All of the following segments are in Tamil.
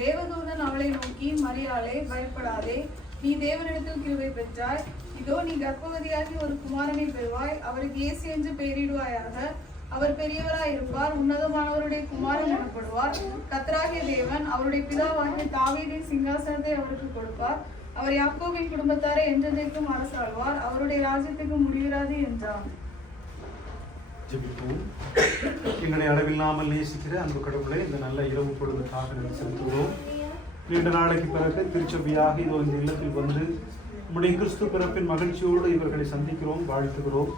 தேவதூதன் அவளை நோக்கி, மரியாளே, பயப்படாதே, நீ தேவனிடத்தில் கிருபை பெற்றாய். இதோ நீ கர்ப்பவதியாகி ஒரு குமாரனை பெறுவாய். அவருக்கு இயேசு என்று பெயரிடுவாயாக. அவர் பெரியவராய் இருப்பார், உன்னதமானவருடைய குமாரன் எனப்படுவார். கர்த்தராகிய தேவன் அவருடைய பிதாவாகிய தாவீதின் சிங்காசனத்தை அவருக்கு கொடுப்பார். அவர் யாக்கோபின் குடும்பத்தாரை என்றென்றைக்கும் அரசாழ்வார். அவருடைய ராஜ்யத்துக்கு முடிவிராது என்றான். ஜெபிப்போம். எங்களை அளவில்லாமல் நேசிக்கிற அன்பு கடவுளை இந்த நல்ல இரவு பொழுதுக்காக செலுத்துகிறோம். நீண்ட நாளைக்கு பிறகு திருச்சபையாக இதோ இந்த இல்லத்தில் வந்து நம்முடைய கிறிஸ்து பிறப்பின் மகிழ்ச்சியோடு இவர்களை சந்திக்கிறோம், வாழ்த்துகிறோம்.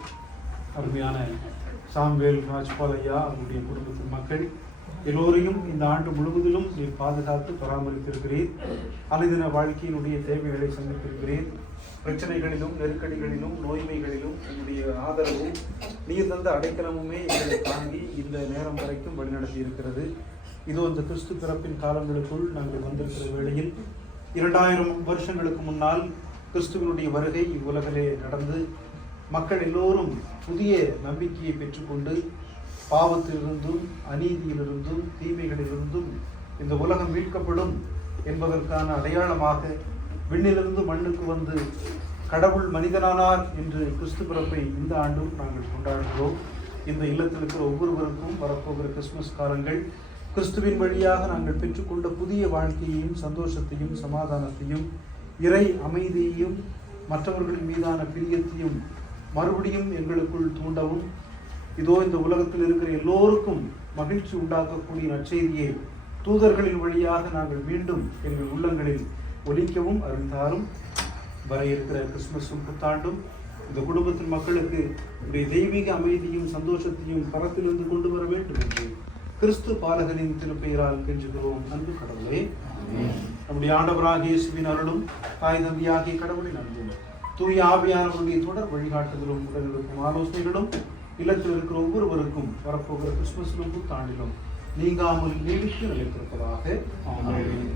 அருமையான சாம்வேல் ராஜ்பால் ஐயா, அவருடைய குடும்பத்தின் மக்கள் எல்லோரையும் இந்த ஆண்டு முழுவதிலும் நீர் பாதுகாத்து பராமரித்திருக்கிறீர். அனைதின வாழ்க்கையினுடைய தேவைகளை சந்தித்திருக்கிறீர். பிரச்சனைகளிலும் நெருக்கடிகளிலும் நோய்மைகளிலும் என்னுடைய ஆதரவும் நீர் தந்த அடைக்கலமுமே எங்களை தாங்கி இந்த நேரம் வரைக்கும் வழிநடத்தி இருக்கிறது. இதோ இந்த கிறிஸ்து பிறப்பின் காலங்களுக்குள் நாங்கள் வந்திருக்கிற வேளையில் 2000 வருஷங்களுக்கு முன்னால் கிறிஸ்துவனுடைய வருகை இவ்வுலகிலே நடந்து மக்கள் எல்லோரும் புதிய நம்பிக்கையை பெற்றுக்கொண்டு பாவத்திலிருந்தும் அநீதியிலிருந்தும் தீமைகளிலிருந்தும் இந்த உலகம் மீட்கப்படும் என்பதற்கான அடையாளமாக விண்ணிலிருந்து மண்ணுக்கு வந்து கடவுள் மனிதனானார் என்று கிறிஸ்து பிறப்பை இந்த ஆண்டும் நாங்கள் கொண்டாடுகிறோம். இந்த இல்லத்தில் இருக்கிற ஒவ்வொருவருக்கும் வரப்போகிற கிறிஸ்துமஸ் காலங்கள் கிறிஸ்துவின் வழியாக நாங்கள் பெற்றுக்கொண்ட புதிய வாழ்க்கையையும் சந்தோஷத்தையும் சமாதானத்தையும் இறை அமைதியையும் மற்றவர்களின் மீதான பிரியத்தையும் மறுபடியும் எங்களுக்குள் தூண்டவும், இதோ இந்த உலகத்தில் இருக்கிற எல்லோருக்கும் மகிழ்ச்சி உண்டாக்கக்கூடிய நற்செய்தியை தூதர்களின் வழியாக நாங்கள் மீண்டும் எங்கள் உள்ளங்களில் ஒலிக்கவும் அருள்தாரும். வர இருக்கிற கிறிஸ்துமஸும் புத்தாண்டும் இந்த குடும்பத்தின் மக்களுக்கு உடைய தெய்வீக அமைதியும் சந்தோஷத்தையும் பரத்திலிருந்து கொண்டு வர வேண்டும் என்று கிறிஸ்து பாலகனின் திருப்பெயரால் கெஞ்சுகிறோம். அன்பு கடவுளே, நம்முடைய ஆண்டவராகிய இயேசுவின் அருளும் தாய் தந்தையாகிய கடவுளின் அன்பும் தூய ஆவியானவருடைய தொடர் வழிகாட்டுதலும் உடனிருக்கும் ஆலோசனைகளும் இல்லத்தில் இருக்கிற ஒவ்வொருவருக்கும் வரப்போகிற கிறிஸ்துமஸிலும் புத்தாண்டிலும் நீங்காமல் நீடித்து நிலைத்திருப்பதாக ஆமென்.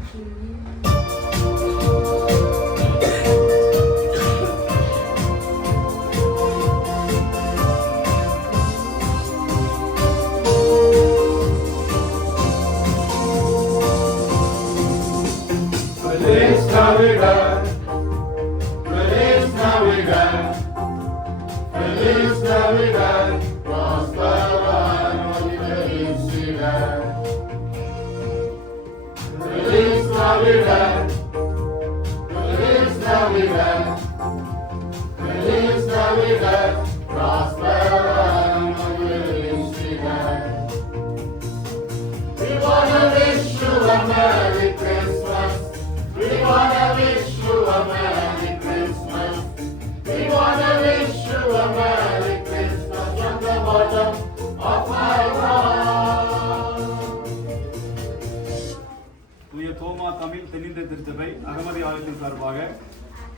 திருச்சபை அகமதி ஆலயத்தின் சார்பாக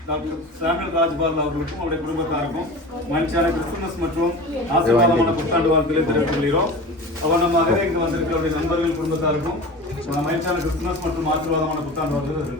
டாக்டர் சாமுவேல் ராஜ்பால் அவர்களுக்கும் அவருடைய குடும்பத்தாருக்கும் மகிழ்ச்சியான கிறிஸ்துமஸ் மற்றும் ஆசீர்வாதமான புத்தாண்டு வாழ்த்துக்களை தெரிவித்துக் கொள்கிறோம். அவர் நம்ம இங்கு வந்திருக்கிற நண்பர்கள் குடும்பத்தாருக்கும் மகிழ்ச்சியான கிறிஸ்துமஸ் மற்றும் ஆசீர்வாதமான புத்தாண்டு வாழ்த்துக்கள்.